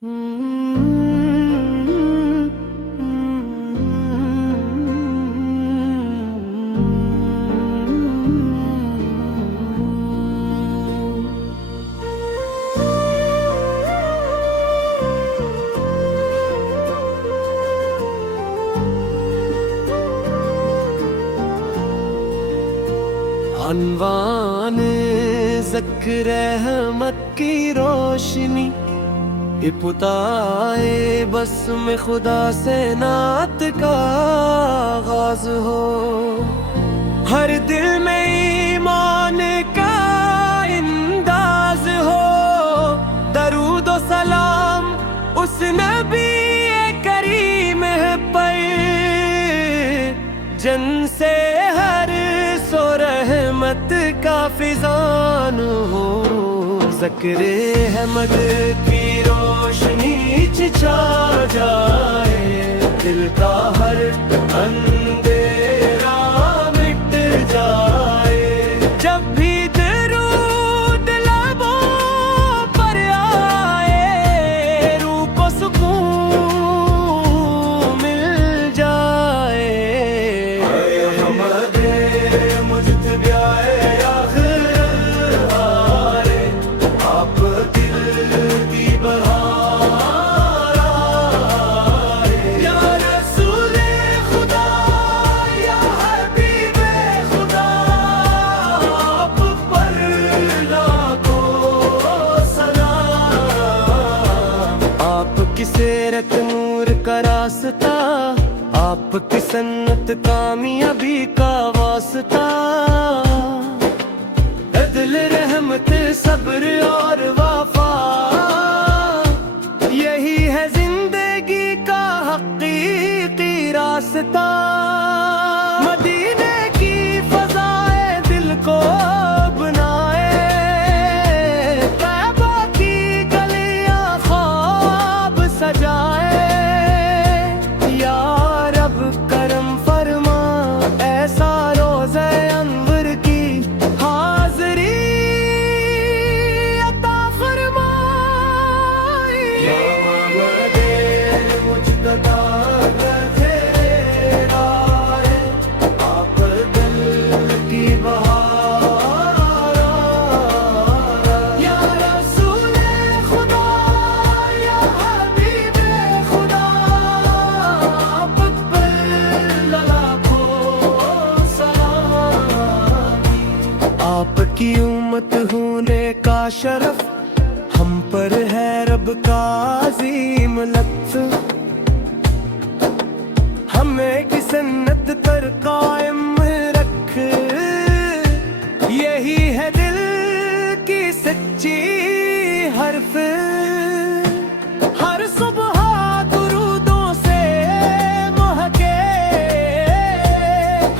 अनवान ज़िक्र रहमत की रोशनी इब्तिदाए बस में खुदा से नात का आगाज हो। हर दिल में ईमान का इंदाज हो। दरूद व सलाम उस नबी करीम पर जिनसे हर सो रहमत का फिजान हो। ज़िक्र अहमद की रोशनी छा जाए, दिल का हर अंधेरा मिट जाए। जब भी दरूद लबों पर आए, रूह को सुकून मिल जाए। अहमद मुज्तबाए सेरत नूर का रास्ता, आपकी सन्नत कामयाबी का वास्ता। अदल रहमत सब्र और वफा, यही है जिंदगी का हकीकी रास्ता। मदीने की फज़ाए दिल को आपकी उम्मत होने का शरफ हम पर है रब का अजीम लत्फ। हमें की सन्नत पर कायम रख, यही है दिल की सच्ची हर्फ। हर सुबह दुरूदों से महके,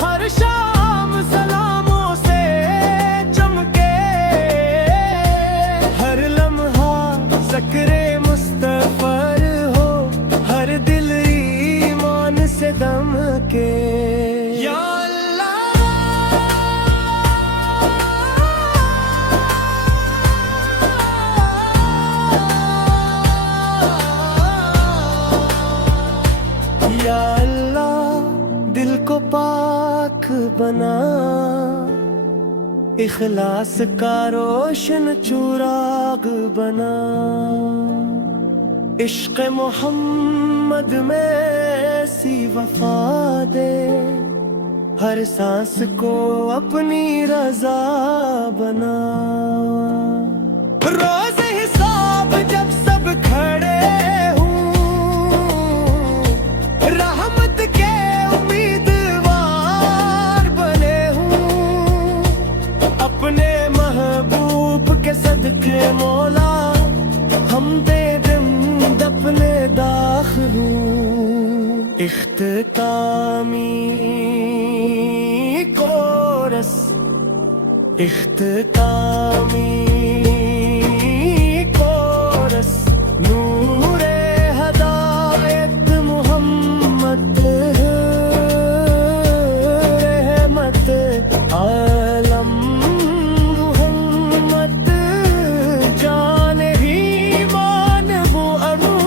हर शाम सलामों से चमके। हर लम्हा ज़िक्र मुस्तफ़र हो, हर दिल ईमान से दमके। या अल्लाह दिल को पाक बना, इखलास का रोशन चुराग बना। इश्क़ मोहम्मद में ऐसी वफा दे, हर सांस को अपनी रज़ा बना। रोज़ हिसाब जब सब खड़े सदके मौला, हम दे दम अपने दाखिल। इख्तितामी कोरस, इख्तितामी कोरस। नूरे हदायत मोहम्मद रहमत आलम मोहम्मद, जान ही मान वो अनु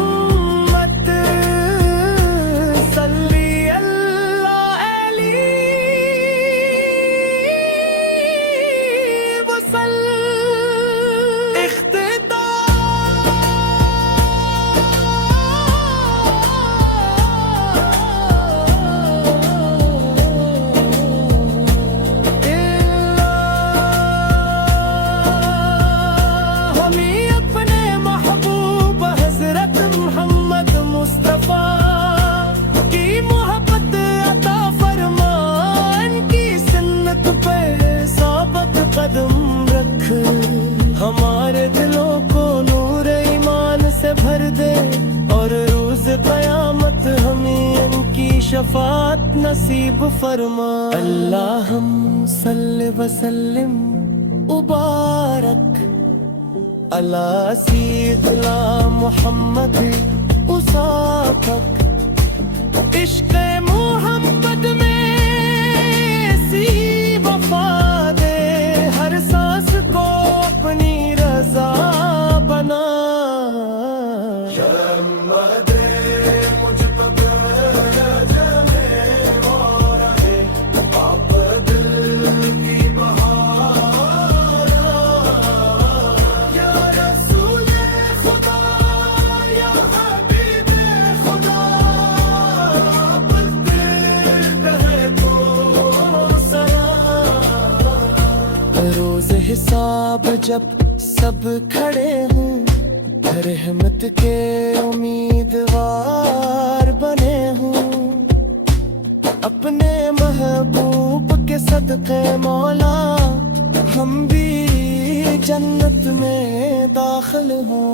शफात नसीब फरमा। अल्लाहुम सल्लि व सल्लिम मुबारक अला सय्यिदना मुहम्मद उसाफक। इश्क़ मोहम्मद में सी वफा दे, हर सांस को अपनी रजा बना। रोज़ हिसाब जब सब खड़े हों, रहमत के उम्मीदवार बने हों। अपने महबूब के सदक़े मौला हम भी जन्नत में दाखिल हों।